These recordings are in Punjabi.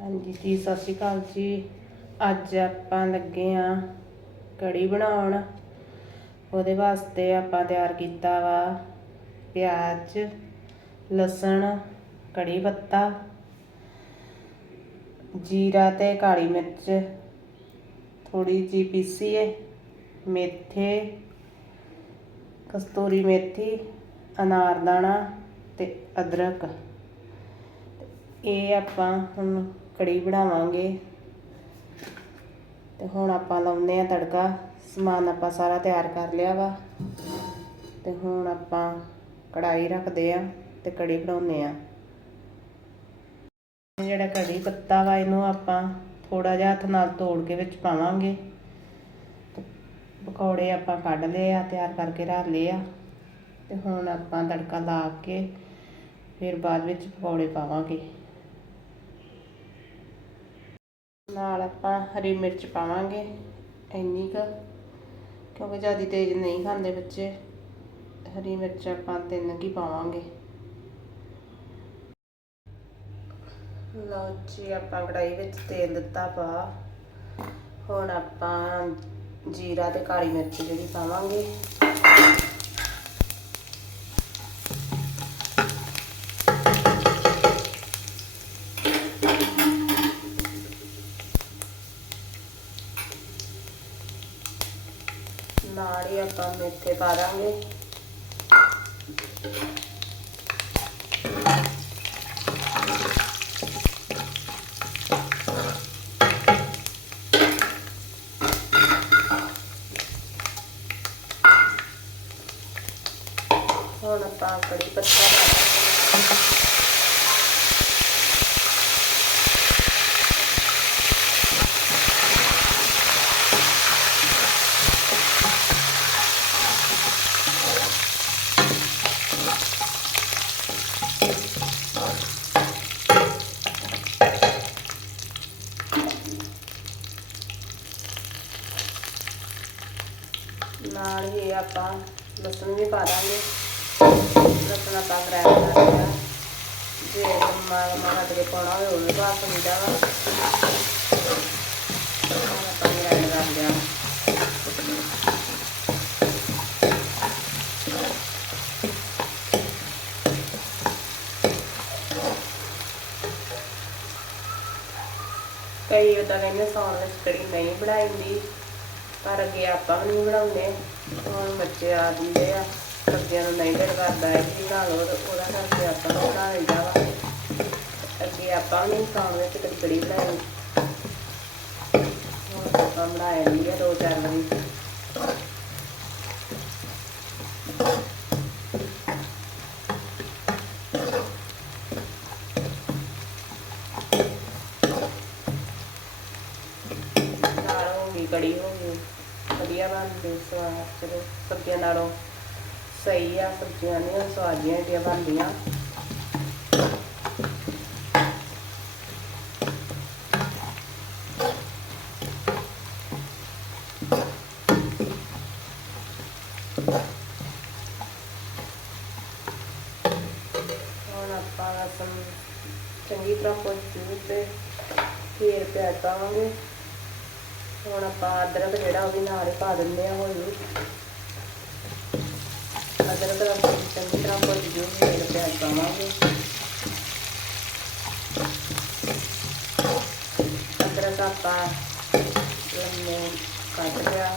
ਹਾਂਜੀ ਜੀ ਸਤਿ ਸ਼੍ਰੀ ਅਕਾਲ ਜੀ। ਅੱਜ ਆਪਾਂ ਲੱਗੇ ਆ ਕੜੀ ਬਣਾਉਣ। ਉਹਦੇ ਵਾਸਤੇ ਆਪਾਂ ਤਿਆਰ ਕੀਤਾ ਵਾ ਪਿਆਜ਼, ਲਸਣ, ਕੜੀ ਪੱਤਾ, ਜੀਰਾ ਤੇ ਕਾਲੀ ਮਿਰਚ। ਥੋੜੀ ਜੀ ਪੀਸੀਏ ਮੇਥੇ, ਕਸਤੂਰੀ ਮੇਥੀ ਅਨਾਰਦਾਣਾ ਤੇ ਅਦਰਕ। ਇਹ ਆਪਾਂ ਹੁਣ ਕੜੀ ਬਣਾਵਾਂਗੇ। ਤੇ ਹੁਣ ਆਪਾਂ ਲਾਉਂਦੇ ਆ ਤੜਕਾ। ਸਮਾਨ ਆਪਾਂ ਸਾਰਾ ਤਿਆਰ ਕਰ ਲਿਆ ਵਾ। ਤੇ ਹੁਣ ਆਪਾਂ ਕੜਾਈ ਰੱਖਦੇ ਆ ਤੇ ਕੜੀ ਬਣਾਉਂਦੇ ਆ ਜਿਹੜਾ ਕੜੀ ਪੱਤਾ ਵਾ, ਇਹਨੂੰ ਆਪਾਂ ਥੋੜਾ ਜਿਹਾ ਹੱਥ ਨਾਲ ਤੋੜ ਕੇ ਵਿੱਚ ਪਾਵਾਂਗੇ। ਤੇ ਪਕੌੜੇ ਆਪਾਂ ਕੱਢ ਲਏ ਆ, ਤਿਆਰ ਕਰਕੇ ਰੱਖ ਲਏ ਆ। ਤੇ ਹੁਣ ਆਪਾਂ ਤੜਕਾ ਲਾ ਕੇ ਫਿਰ ਬਾਅਦ ਵਿੱਚ ਪਕੌੜੇ ਪਾਵਾਂਗੇ। ਨਾਲ ਆਪਾਂ ਹਰੀ ਮਿਰਚ ਪਾਵਾਂਗੇ, ਇੰਨੀ ਕੁ, ਕਿਉਂਕਿ ਜ਼ਿਆਦਾ ਤੇਜ਼ ਨਹੀਂ ਖਾਂਦੇ ਬੱਚੇ। ਹਰੀ ਮਿਰਚ ਆਪਾਂ ਤਿੰਨ ਕੀ ਪਾਵਾਂਗੇ। ਲਓ ਜੀ, ਆਪਾਂ ਕੜਾਈ ਵਿੱਚ ਤੇਲ ਦਿੱਤਾ ਪਾ। ਹੁਣ ਆਪਾਂ ਜੀਰਾ ਤੇ ਕਾਲੀ ਮਿਰਚ ਜਿਹੜੀ ਪਾਵਾਂਗੇ। ਹੀ ਆਪਾਂ ਪਾ ਦਾਂਗੇ। ਹੁਣ ਆਪਾਂ ਕੜੀ ਪੱਤਾ ਨਾਲ ਹੀ ਆਪਾਂ ਲਸਣ ਵੀ ਪਾ ਦਾਂਗੇ। ਲਸਣ ਆਪਾਂ ਗ੍ਰਾਈਂਡ ਕਰ ਲਿਆ। ਜੇ ਲੰਮਾ ਲੰਮਾ ਕੱਟ ਪਾਉਣਾ ਹੋਵੇ, ਉਹ ਵੀ ਪਾ ਸਕਦਾ ਵਾ। ਆਪਾਂ ਗ੍ਰਾਈਂਡ ਕਰ ਲਿਆ। ਕਈ ਉਦਾਂ ਕਹਿੰਦੇ ਸੌਣ ਵਿੱਚ ਕੜੀ ਨਹੀਂ ਬਣਾਈਂਦੀ। ਪਰ ਅੱਗੇ ਆਪਾਂ ਵੀ ਨਹੀਂ ਬਣਾਉਂਦੇ। ਹੁਣ ਬੱਚੇ ਆ ਦਿੰਦੇ ਆ, ਸਬਜ਼ੀਆਂ ਨੂੰ ਨਹੀਂ ਦਿਲ ਕਰਦਾ ਹੈ ਕਿ ਬਣਾ ਲਓ ਉਹਦਾ ਕਰਕੇ ਆਪਾਂ ਨੂੰ ਬਣਾ ਲੈਂਦਾ ਵਾ। ਅੱਗੇ ਆਪਾਂ ਵੀ ਨਹੀਂ ਸੌਣ ਵਿੱਚ ਕਦੀ ਕੜੀ ਬਣਾਈ। ਹੁਣ ਆਪਾਂ ਬਣਾ ਲਈ ਆ ਦੋ ਚਾਰ ਵਾਰੀ ਨਾਲ ਹੋ ਗਈ ਕੜੀ ਹੋ ਗਈ ਵਧੀਆ ਬਣਦੀ ਸਵਾਦ ਚਲੋ ਸਬਜ਼ੀਆਂ ਨਾਲੋਂ ਸਹੀ ਆ, ਸਬਜ਼ੀਆਂ ਨਹੀਂ ਸਵਾਦੀਆਂ ਜਿਹੜੀਆਂ ਬਣਦੀਆਂ। ਹੁਣ ਆਪਾਂ ਲਸਣ ਚੰਗੀ ਤਰ੍ਹਾਂ ਪੁੱਛ ਤੇ ਫੇਰ ਪਿਆ ਪਾਵਾਂਗੇ ਹੁਣ ਆਪਾਂ ਅਦਰਕ ਜਿਹੜਾ ਉਹ ਵੀ ਨਾਲ ਪਾ ਦਿੰਦੇ ਆ ਹੌਲੀ ਅਦਰਕ ਦਾ ਚੰਗੀ ਤਰ੍ਹਾਂ ਭੁੱਜ ਜੂ, ਫਿਰ ਪਿਆਜ਼ ਪਾਵਾਂਗੇ ਅਦਰਕ ਆਪਾਂ ਲੰਮੇ ਕੱਟ ਲਿਆ।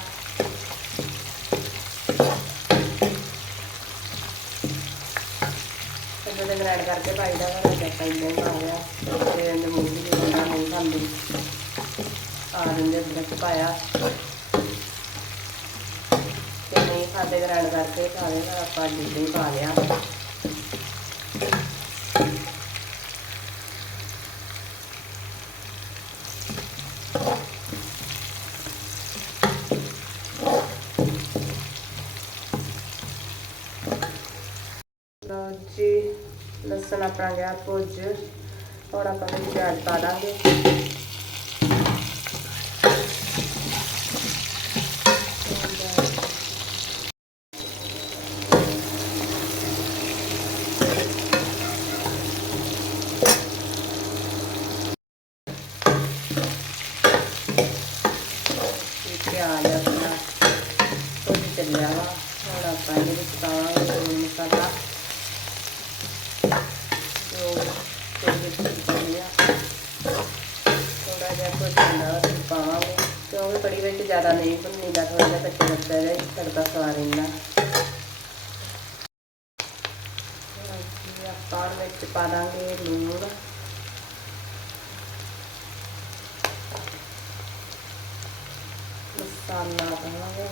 ਜਦੋਂ ਦੇ ਕਰਕੇ ਪਾਈਦਾ ਵਾ ਰਾਜਾ ਪਾਈਦਾ ਹੀ ਪਾ ਲਿਆ। ਤੇ ਨਮੂਦ ਵੀ ਬੰਦਾ ਨਹੀਂ ਖਾਂਦੀ। ਆ ਦਿੰਦੇ ਵਿੱਚ ਪਾਇਆ। ਤੇ ਨਹੀਂ ਖਾਦੇ ਗ੍ਰਾਈਂਡ ਕਰਕੇ ਖਾਵੇ ਤਾਂ ਆਪਾਂ ਜਿੱਦਾਂ ਹੀ ਪਾ ਲਿਆ। ਜੀ, ਲਸਣ ਆਪਣਾ ਗਿਆ ਭੁੱਜ। ਹੁਣ ਆਪਾਂ ਵਿੱਚ ਪਿਆਜ਼ ਪਾ ਦਾਂਗੇ। ਇਹ ਪਿਆਜ਼ ਆਪਣਾ ਭੁੱਜ ਚੱਲਿਆ ਵਾ। ਹੁਣ ਆਪਾਂ ਇਹਦੇ ਵਿੱਚ ਪਾਵਾਂਗੇ ਲੂਣ ਮਸਾਲਾ। ਜੋ ਤੇ ਵਿੱਚ ਪਾਉਂਦੇ ਆ। ਥੋੜਾ ਜਿਹਾ ਕੁਝ ਹੁੰਦਾ ਫਿਰ ਪਾਵਾਂਗੇ। ਕਿਉਂਕਿ ਕੜੀ ਵਿੱਚ ਜ਼ਿਆਦਾ ਨਹੀਂ ਭੁੰਨੀ ਦਾ ਥੋੜਾ ਜਿਹਾ ਕੱਚਾ ਕੱਚਾ ਜਿਹਾ ਤੜਕਾ ਸਵਾਰ ਰਹਿੰਦਾ। ਆਪਾਂ ਵਿੱਚ ਪਾ ਦਾਂਗੇ ਲੂਣ। ਮਸਾਲਾ ਪਾਵਾਂਗੇ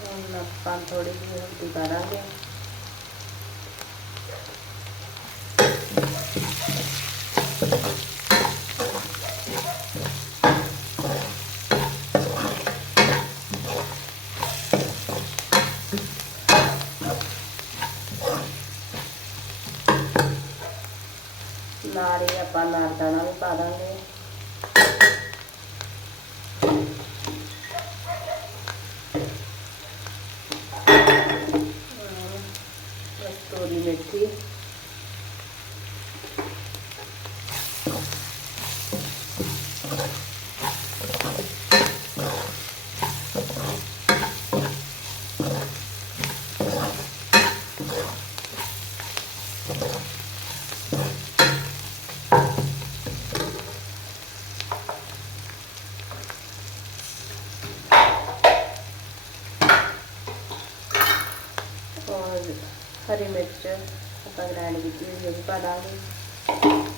ਹੁਣ ਆਪਾਂ ਥੋੜੀ ਜਿਹੀ ਹਲਦੀ ਪਾ ਦਾਂਗੇ ਨਾਰੀ ਆਪਾਂ ਨਾਰਦਾਣਾ ਵੀ ਪਾ ਦਾਂਗੇ ਕਸਤੂਰੀ ਮੇਥੀ ਔਰ ਹਰੀ ਮਿਰਚ ਆਪਾਂ ਗ੍ਰਾਈਂਡ ਕੀਤੀ ਹੋਈ ਉਹ ਵੀ ਪਾ ਦਾਂਗੇ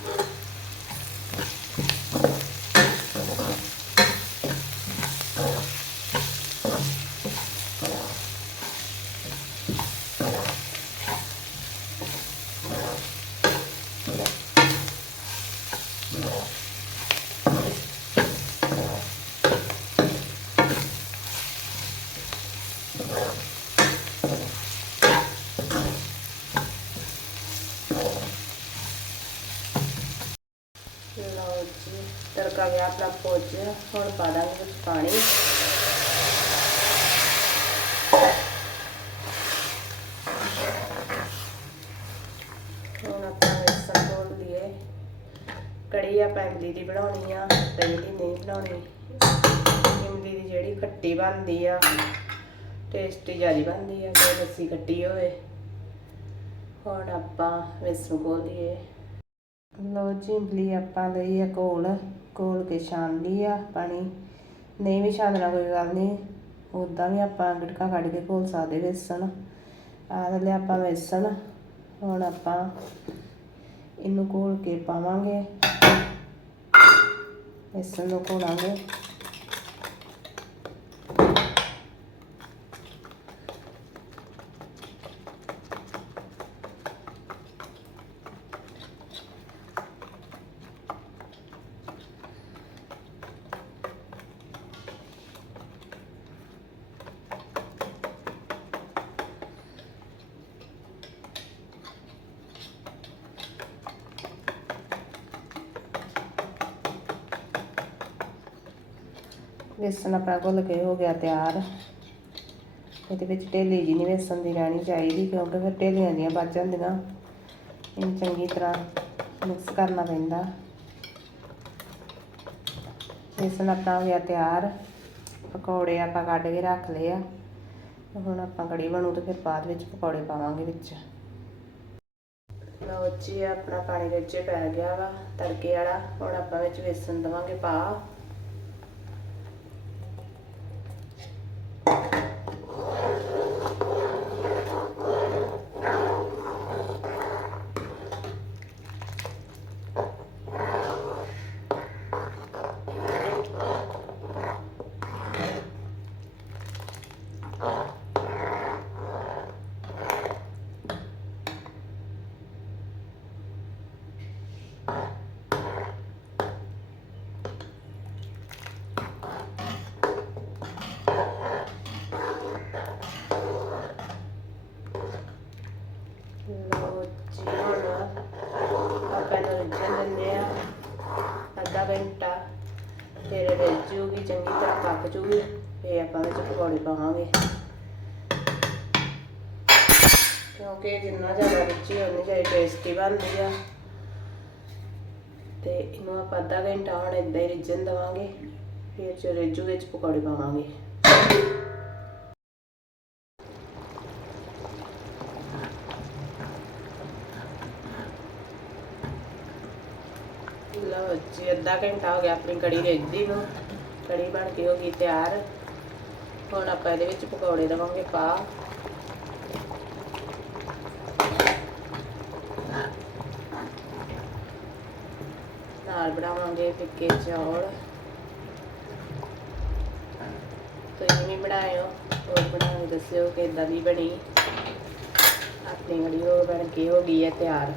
ਲਓ ਜੀ ਤੜਕਾ ਗਿਆ ਆਪਣਾ ਪੁੱਜ ਹੁਣ ਪਾ ਦਾਂਗੇ ਵਿੱਚ ਪਾਣੀ। ਹੁਣ ਆਪਾਂ ਵੇਸਣ ਘੋਲ ਲਈਏ। ਕੜੀ ਆਪਾਂ ਇਮਲੀ ਦੀ ਬਣਾਉਣੀ ਆ ਦਹੀਂ ਦੀ ਨਹੀਂ ਬਣਾਉਣੀ। ਇਮਲੀ ਦੀ ਜਿਹੜੀ ਖੱਟੀ ਬਣਦੀ ਆ, ਟੇਸਟੀ ਜਿਆਦੀ ਬਣਦੀ ਆ ਕੋਈ ਲੱਸੀ ਖੱਟੀ ਹੋਵੇ। ਹੁਣ ਆਪਾਂ ਵੇਸਣ ਘੋਲ ਲਈਏ। ਲਓ ਜੀ, ਇਮਲੀ ਆਪਾਂ ਲਈ ਆ ਕੋਲ ਕੋਲ ਕੇ ਛਾਣ ਲਈ ਆ ਪਾਣੀ। ਨਹੀਂ ਵੀ ਛਾਣਨਾ ਕੋਈ ਗੱਲ ਨਹੀਂ ਉਦਾਂ ਵੀ ਆਪਾਂ ਗੜਕਾ ਕੱਢ ਕੇ ਘੋਲ ਸਕਦੇ ਵੇਸਣ। ਆਹ ਲਿਆ ਆਪਾਂ ਵੇਸਣ, ਹੁਣ ਆਪਾਂ ਇਹਨੂੰ ਘੋਲ ਕੇ ਪਾਵਾਂਗੇ। ਵੇਸਣ ਨੂੰ ਘੋਲਾਂਗੇ। ਬੇਸਣ ਆਪਣਾ ਘੁਲ ਕੇ ਹੋ ਗਿਆ ਤਿਆਰ। ਇਹਦੇ ਵਿੱਚ ਢੇਲੀ ਜੀ ਨਹੀਂ ਵੇਸਣ ਦੀ ਰਹਿਣੀ ਚਾਹੀਦੀ ਕਿਉਂਕਿ ਫਿਰ ਢੇਲੀਆਂ ਦੀਆਂ ਵੱਜ ਜਾਂਦੀਆਂ। ਇਹਨੂੰ ਚੰਗੀ ਤਰ੍ਹਾਂ ਮਿਕਸ ਕਰਨਾ ਪੈਂਦਾ। ਬੇਸਣ ਆਪਣਾ ਹੋ ਗਿਆ ਤਿਆਰ। ਪਕੌੜੇ ਆਪਾਂ ਕੱਢ ਕੇ ਰੱਖ ਲਏ ਆ। ਹੁਣ ਆਪਾਂ ਕੜੀ ਬਣੂ ਤੇ ਫਿਰ ਬਾਅਦ ਵਿੱਚ ਪਕੌੜੇ ਪਾਵਾਂਗੇ ਵਿੱਚ। ਲਓ ਜੀ ਆਪਣਾ ਪਾਣੀ ਵਿੱਚ ਪੈ ਗਿਆ ਵਾ, ਤੜਕੇ ਵਾਲਾ। ਹੁਣ ਆਪਾਂ ਵਿੱਚ ਵੇਸਣ ਦਵਾਂਗੇ ਪਾ ਲਓ ਜੀ ਹੁਣ ਆਪਾਂ ਇਹਨੂੰ ਰਿੱਝਣ ਦਿੰਦੇ ਆ ਅੱਧਾ ਘੰਟਾ ਫਿਰ ਰਿੱਝ ਜੂਗੀ ਚੰਗੀ ਤਰ੍ਹਾਂ ਪੱਕ ਜੂਗੀ ਫੇ ਆਪਾਂ ਵਿੱਚ ਪਕੌੜੇ ਪਾਵਾਂਗੇ। ਕਿਉਂਕਿ ਜਿੰਨਾ ਜ਼ਿਆਦਾ ਰਿੱਝੀ ਉਨੀ ਜ਼ਿਆਦਾ ਟੇਸਟੀ ਬਣਦੀ ਆ। ਤੇ ਇਹਨੂੰ ਆਪਾਂ ਅੱਧਾ ਘੰਟਾ ਹੁਣ ਏਦਾਂ ਹੀ ਰਿੱਝਣ ਦੇਵਾਂਗੇ, ਫਿਰ ਚ ਰਿੱਝੂ ਵਿੱਚ ਪਕੌੜੇ ਪਾਵਾਂਗੇ। ਲਓ ਜੀ, ਅੱਧਾ ਘੰਟਾ ਹੋ ਗਿਆ, ਆਪਣੀ ਕੜੀ ਰਿੱਝਦੀ ਨੂੰ। ਕੜੀ ਬਣ ਕੇ ਹੋ ਗਈ ਤਿਆਰ। ਹੁਣ ਆਪਾਂ ਇਹਦੇ ਵਿੱਚ ਪਕੌੜੇ ਦੇਵਾਂਗੇ ਪਾ ਨਾਲ ਬਣਾਵਾਂਗੇ ਫਿੱਕੇ ਚੌਲ। ਤੁਸੀਂ ਵੀ ਬਣਾਇਓ, ਹੋਰ ਬਣਾ ਕੇ ਦੱਸਿਓ ਕਿ ਇਦਾਂ ਦੀ ਬਣੀ। ਆਪਣੀ ਕੜੀ ਹੋ ਬਣ ਕੇ ਹੋ ਗਈ ਹੈ ਤਿਆਰ।